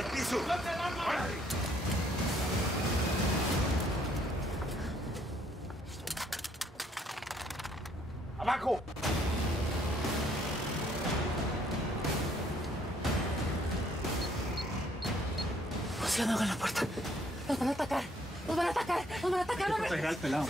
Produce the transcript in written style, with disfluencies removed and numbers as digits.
¡Al piso! ¡Abajo! José, no hagan la puerta. Nos van a atacar. Nos van a atacar. Nos van a atacar. Hay que proteger al pelado.